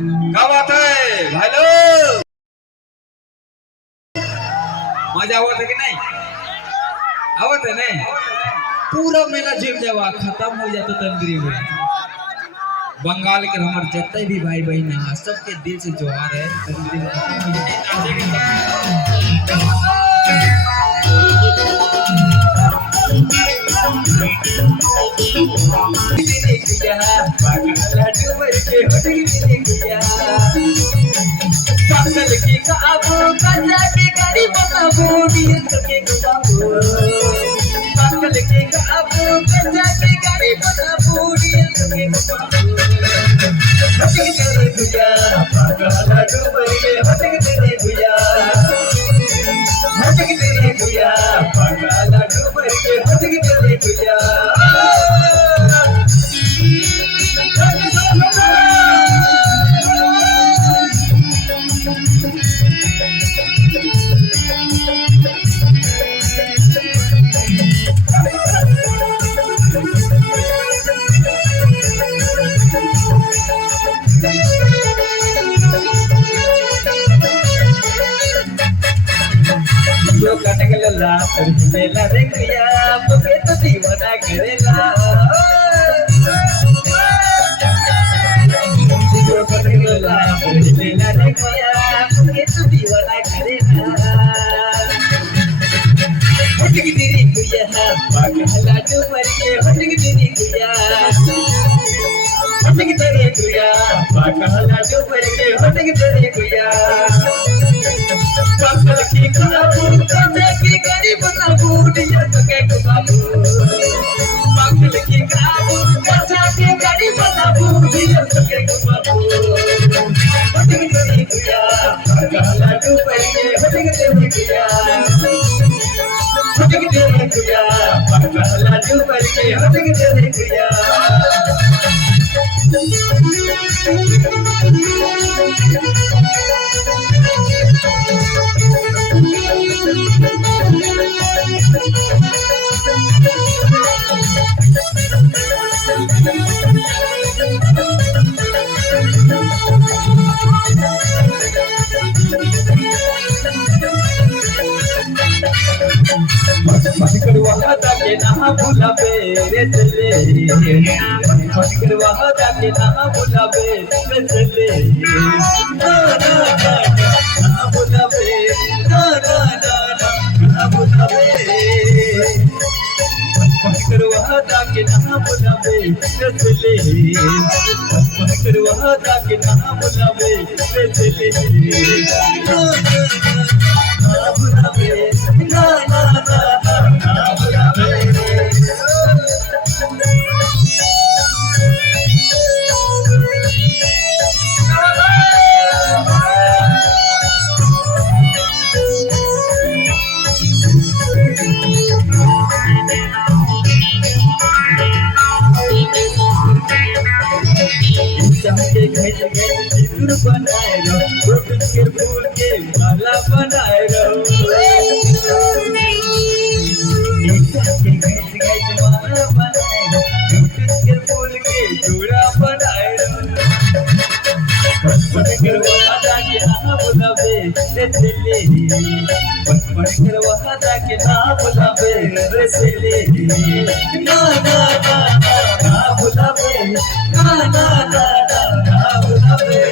गावात आहे भालो माझ्या आवडत की नहीं आवत है नहीं पूरा मेला जीव देवा खत्म हो जाता तंदरी में बंगाल के हमारे जितने भी भाई बहन हैं सबके दिल से जोहार है तंदरी में पागल की काबू कजा के गाड़ी बता बूढ़ी के बाबू पागल की काबू कजा के गाड़ी बता बूढ़ी के बाबू हटक तेरे गुया पागल डूबर के हटक तेरे गुया हटक तेरे गुया पागल डूबर के हटक तेरे गुया जो कटकला मेला रे किया मुझे तो दीवाना करेला जो कटकला मेला रे किया मुझे तो दीवाना करेला हटक तेरी गुया पागला डूबर के हटक तेरी गुया हटक तेरी गुया पागला डूबर के हटक तेरी गुया पागल की काबू कजा की गाड़ी बता बूढ़ी के बाबू पागल की काबू कजा की गाड़ी बता बूढ़ी के बाबू हटक तेरी गुया पागल डूबर के हटक तेरी गुया हटक तेरी गुया पागल डूबर के हटक तेरी गुया वहादा के ना भुलावे रे चले वहादा के ना भुलावे रे चले ना भुलावे ना भुलावे वहादा के ना भुलावे रे चले वहादा के ना भुलावे रे चले ना भुलावे ना के घर सिंदूर बनाए रहो लोटस के फूल के माला बनाए रहो के घर माला बनाए रहो लोटस के फूल के जोड़ा बनाए रहो वहादा के ना बुलावे रे चले वहादा के ना बुलावे रे चले ना बुलावे ना बुलावे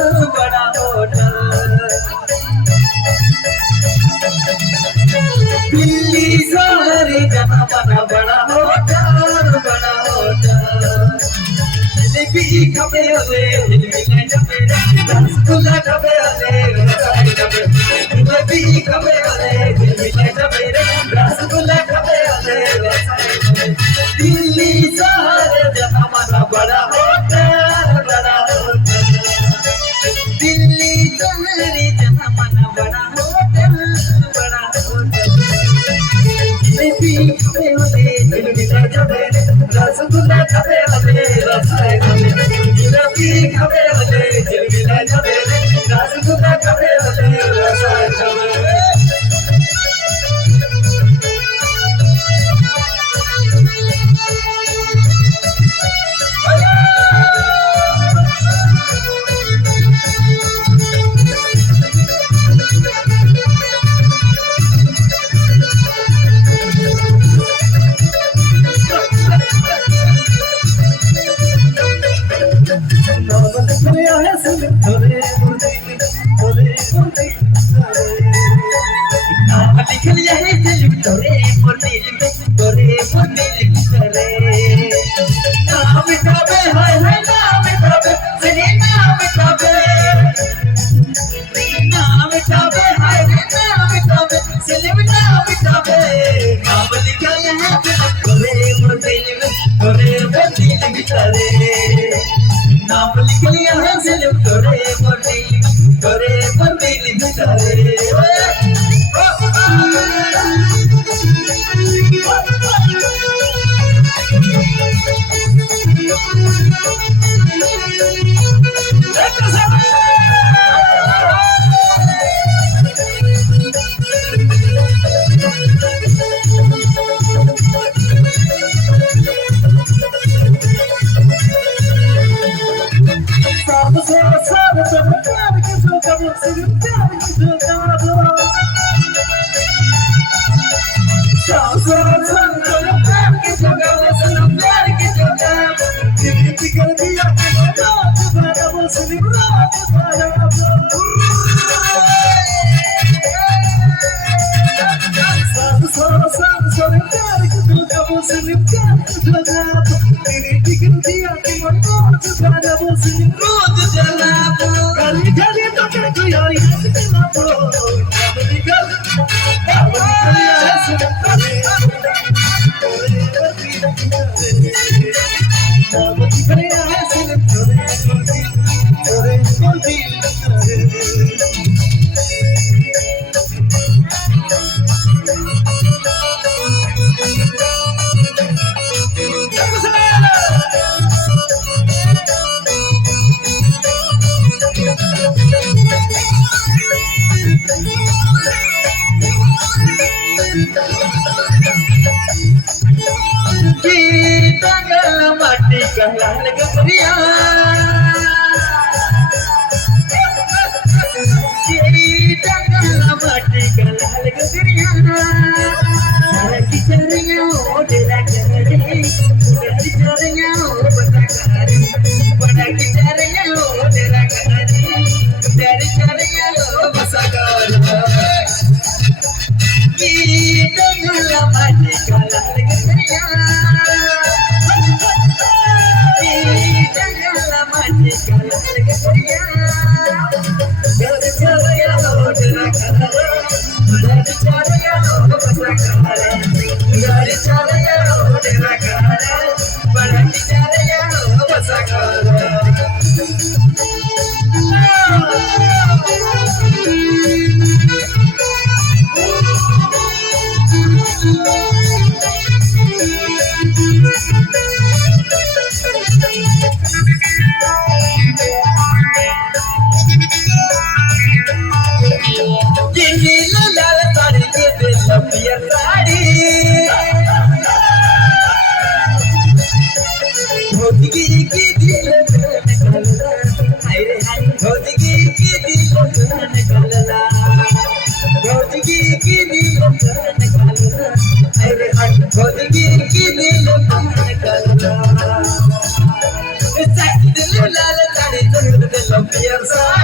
बड़ा होटल दिल्ली शहर जहाँ बना बड़ा होटल जलेबी खाबे वाले हिलमिले डबे रसगुल्ला खाबे वाले रसाई डबे जलेबी खाबे वाले हिलमिले डबे रसगुल्ला खाबे वाले रसाई डबे दिल्ली शहर जहाँ बना बड़ा होटल दिल्ली शहर जहाँ बना बड़ा होटल जलेबी खाबे वाले हिलमिले डबे रसगुल्ला खाबे वाले रसाई डबे जलेबी खाबे वाले हिलमिले डबे रसगुल्ला खाबे वाले रसाई डबे लिखलिया है दिल तोरे दिल में तोरे दिल करे नाम काबे हाय हाय नाम काबे सने नाम काबे हाय नाम काबे सलीम नाम काबे नाम लिखलिया है तोरे दिल में तोरे दिल करे नाम लिखलिया है सलीम तोरे दिल करे माटी कहलान गबरिया माटी कहलान गबरिया किचरिया डेरा करे किचरिया बता करे बड़ा किचरिया डेरा करे तेरी चरिया बसा कर की डंगला माटी कहलान गबरिया Yes,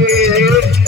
रे